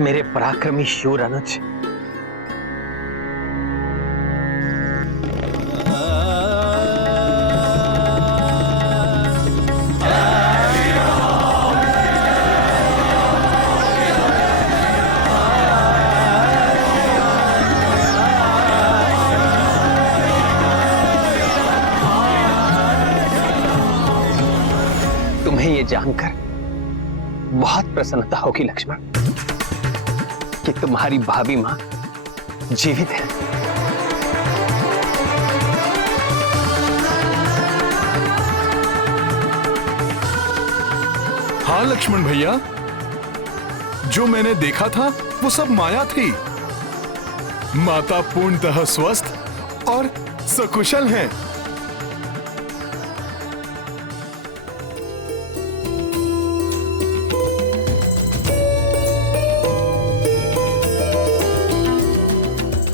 मेरे पराक्रमी शूर अनुज, तुम्हें ये जानकर बहुत प्रसन्नता होगी लक्ष्मण कि तुम्हारी भाभी मां जीवित है। हाँ लक्ष्मण भैया, जो मैंने देखा था वो सब माया थी। माता पूर्णतः स्वस्थ और सकुशल हैं।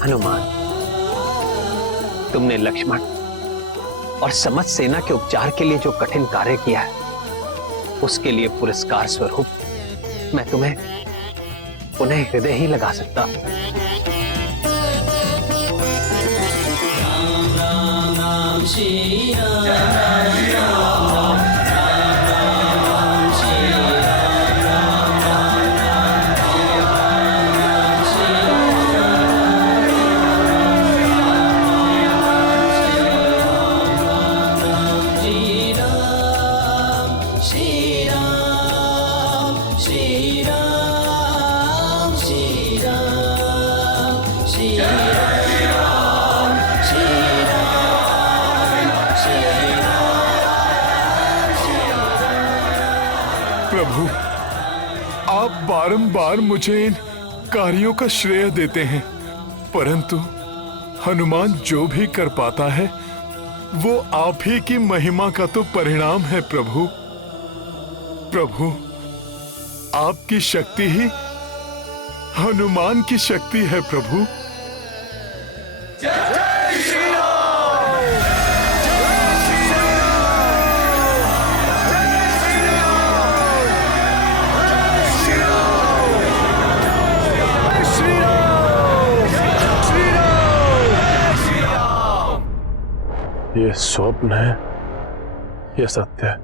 हनुमान, तुमने लक्ष्मण और समस्त सेना के उपचार के लिए जो कठिन कार्य किया है, उसके लिए पुरस्कार स्वरूप मैं तुम्हें पुनः हृदय ही लगा सकता हूं। राम राम राम श्री राम राम राम राम श्री राम राम राम राम श्री प्रभु, आप बारंबार मुझे इन कार्यों का श्रेय देते हैं, परंतु हनुमान जो भी कर पाता है वो आप ही की महिमा का तो परिणाम है प्रभु। प्रभु, आपकी शक्ति ही हनुमान की शक्ति है प्रभु। ये स्वप्न है या सत्य है?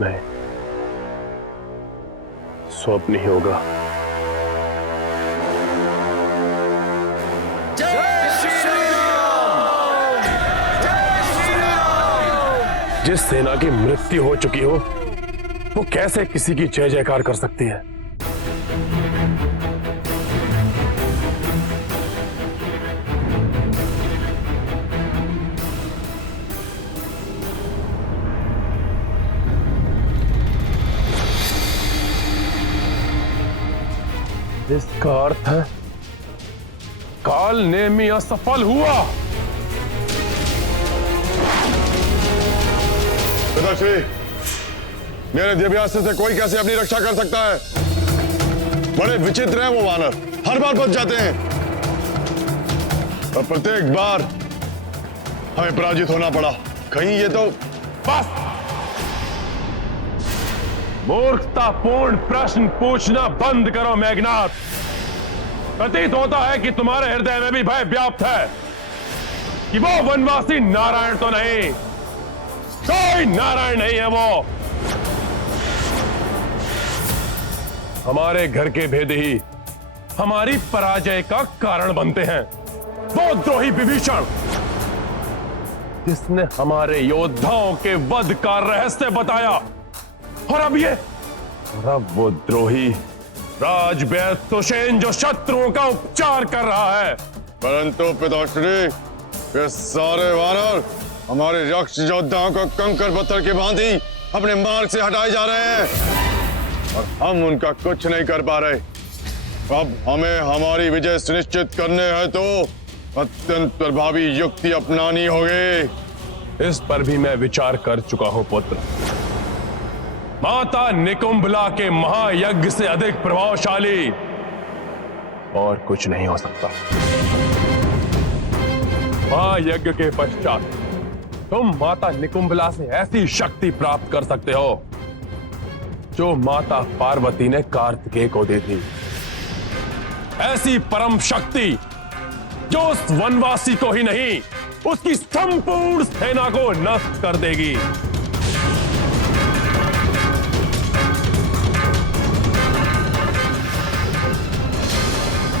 नहीं, स्वप्न ही होगा। जिस सेना की मृत्यु हो चुकी हो वो कैसे किसी की जय जयकार कर सकती है? इसका अर्थ है काल नेमी असफल हुआ। पिताश्री, मेरे दिव्यास्त्र से कोई कैसे अपनी रक्षा कर सकता है? बड़े विचित्र हैं वो वानर, हर बार बच जाते हैं और प्रत्येक बार हमें पराजित होना पड़ा। कहीं ये तो बस, मूर्खतापूर्ण प्रश्न पूछना बंद करो मेघनाथ। प्रतीत होता है कि तुम्हारे हृदय में भी भय व्याप्त है कि वो वनवासी नारायण तो नहीं, कोई नारायण नहीं है वो। हमारे घर के भेद ही हमारी पराजय का कारण बनते हैं। वो द्रोही विभीषण जिसने हमारे योद्धाओं के वध का रहस्य बताया, और अब वो द्रोही राजवैद्य सुषेण जो शत्रुओं का उपचार कर रहा है। परंतु पिताश्री, ये सारे वानर हमारे राक्षस योद्धाओं को कंकर पत्थर के भांति अपने मार्ग से हटाए जा रहे हैं और हम उनका कुछ नहीं कर पा रहे। अब हमें हमारी विजय सुनिश्चित करने हैं तो अत्यंत प्रभावी युक्ति अपनानी होगी। इस पर भी मैं विचार कर चुका हूं पुत्र। माता निकुंभला के महायज्ञ से अधिक प्रभावशाली और कुछ नहीं हो सकता। महायज्ञ के पश्चात तुम माता निकुंभला से ऐसी शक्ति प्राप्त कर सकते हो जो माता पार्वती ने कार्तिकेय को दी थी। ऐसी परम शक्ति जो उस वनवासी को ही नहीं, उसकी संपूर्ण सेना को नष्ट कर देगी।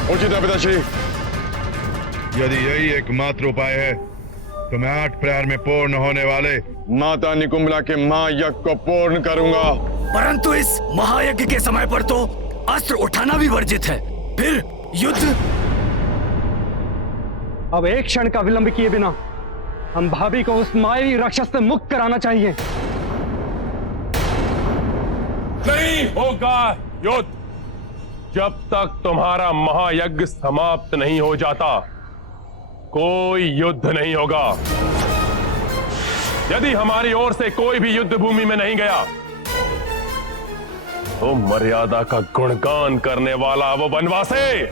उचित है पिताश्री। यदि यही एकमात्र उपाय है तो मैं 8 प्रहर में पूर्ण होने वाले माता निकुंभला के महायज्ञ को पूर्ण करूंगा। परंतु इस महायज्ञ के समय पर तो अस्त्र उठाना भी वर्जित है, फिर युद्ध। अब एक क्षण का विलंब किए बिना हम भाभी को उस मायावी राक्षस से मुक्त कराना चाहिए। नहीं होगा युद्ध जब तक तुम्हारा महायज्ञ समाप्त नहीं हो जाता। कोई युद्ध नहीं होगा। यदि हमारी ओर से कोई भी युद्ध भूमि में नहीं गया तो मर्यादा का गुणगान करने वाला वो वनवासी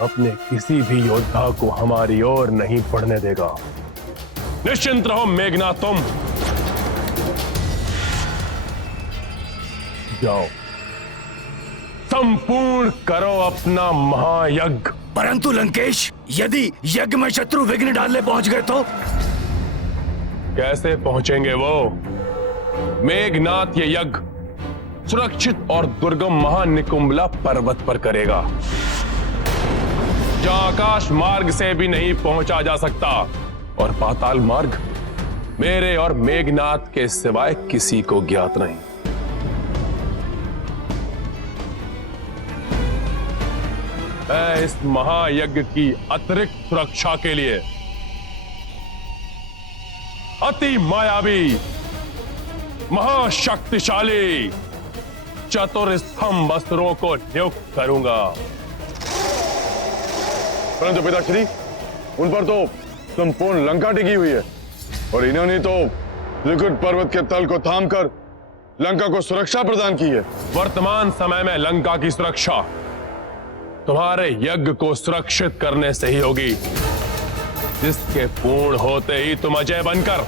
अपने किसी भी योद्धा को हमारी ओर नहीं बढ़ने देगा। निश्चिंत रहो मेघनाथ, तुम जाओ, संपूर्ण करो अपना महायज्ञ। परंतु लंकेश, यदि यज्ञ में शत्रु विघ्न डालने पहुंच गए तो? कैसे पहुंचेंगे वो? मेघनाथ ये यज्ञ सुरक्षित और दुर्गम महानिकुंभला पर्वत पर करेगा, जहां आकाश मार्ग से भी नहीं पहुंचा जा सकता और पाताल मार्ग मेरे और मेघनाथ के सिवाय किसी को ज्ञात नहीं। मैं इस महायज्ञ की अतिरिक्त सुरक्षा के लिए अति मायावी, महाशक्तिशाली चतुर्स्तंभ अस्त्रों को नियुक्त करूंगा। परंतु पिताश्री, उन पर तो संपूर्ण लंका टिकी हुई है और इन्होंने तो त्रिकुट पर्वत के तल को थामकर लंका को सुरक्षा प्रदान की है। वर्तमान समय में लंका की सुरक्षा तुम्हारे यज्ञ को सुरक्षित करने से ही होगी, जिसके पूर्ण होते ही तुम अजय बनकर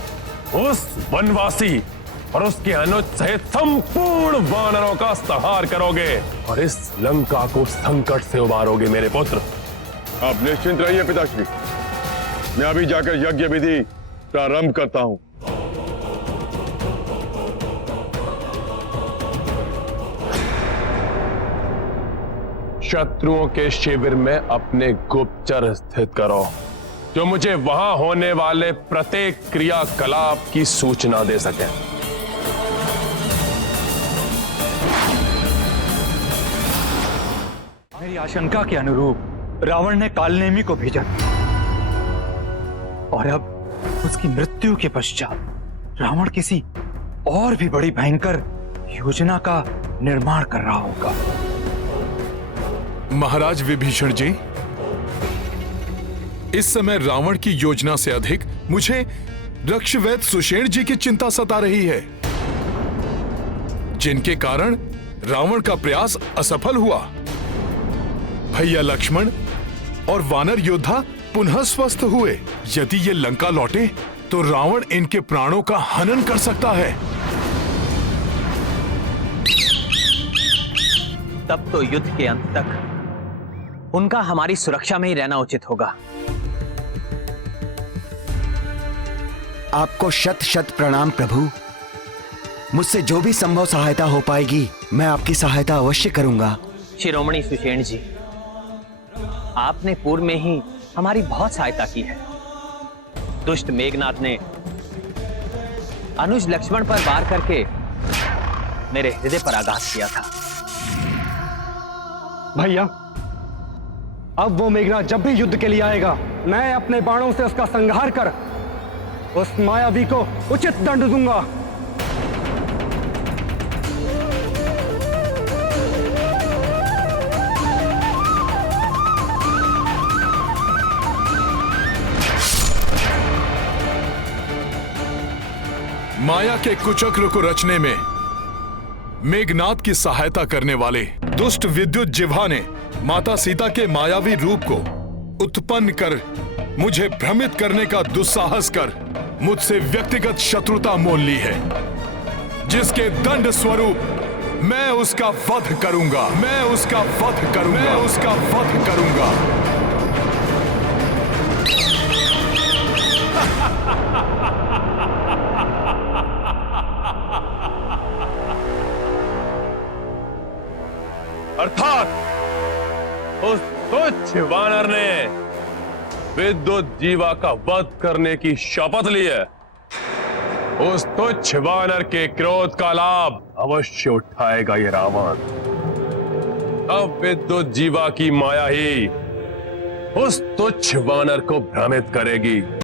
उस वनवासी और उसके अनुज सहित संपूर्ण वानरों का संहार करोगे और इस लंका को संकट से उबारोगे मेरे पुत्र। आप निश्चिंत रहिए पिताश्री, मैं अभी जाकर यज्ञ विधि प्रारंभ करता हूं। शत्रुओं के शिविर में अपने गुप्तचर स्थित करो, जो मुझे वहां होने वाले प्रत्येक क्रियाकलाप की सूचना दे सके। मेरी आशंका के अनुरूप रावण ने कालनेमी को भेजा और अब उसकी मृत्यु के पश्चात रावण किसी और भी बड़ी भयंकर योजना का निर्माण कर रहा होगा। महाराज विभीषण जी, इस समय रावण की योजना से अधिक मुझे रक्षवैद सुषेण जी की चिंता सता रही है, जिनके कारण रावण का प्रयास असफल हुआ। भैया लक्ष्मण और वानर योद्धा पुनः स्वस्थ हुए। यदि ये लंका लौटे तो रावण इनके प्राणों का हनन कर सकता है। तब तो युद्ध के अंत तक उनका हमारी सुरक्षा में ही रहना उचित होगा। आपको शत शत प्रणाम प्रभु। मुझसे जो भी संभव सहायता हो पाएगी मैं आपकी सहायता अवश्य करूंगा। शिरोमणि सुषेण जी, आपने पूर्व में ही हमारी बहुत सहायता की है। दुष्ट मेघनाथ ने अनुज लक्ष्मण पर वार करके मेरे हृदय पर आघात किया था। भैया, अब वो मेघनाथ जब भी युद्ध के लिए आएगा, मैं अपने बाणों से उसका संहार कर उस मायावी को उचित दंड दूंगा। माया के कुचक्र को रचने में मेघनाथ की सहायता करने वाले दुष्ट विद्युत जिह्वा ने माता सीता के मायावी रूप को उत्पन्न कर मुझे भ्रमित करने का दुस्साहस कर मुझसे व्यक्तिगत शत्रुता मोल ली है, जिसके दंड स्वरूप मैं उसका वध करूंगा, मैं उसका वध करूंगा, मैं उसका वध करूंगा। अर्थात उस तुच्छ वानर ने विद्युत जीवा का वध करने की शपथ ली है। उस तुच्छ वानर के क्रोध का लाभ अवश्य उठाएगा ये रावण। अब विद्युत जीवा की माया ही उस तुच्छ वानर को भ्रमित करेगी।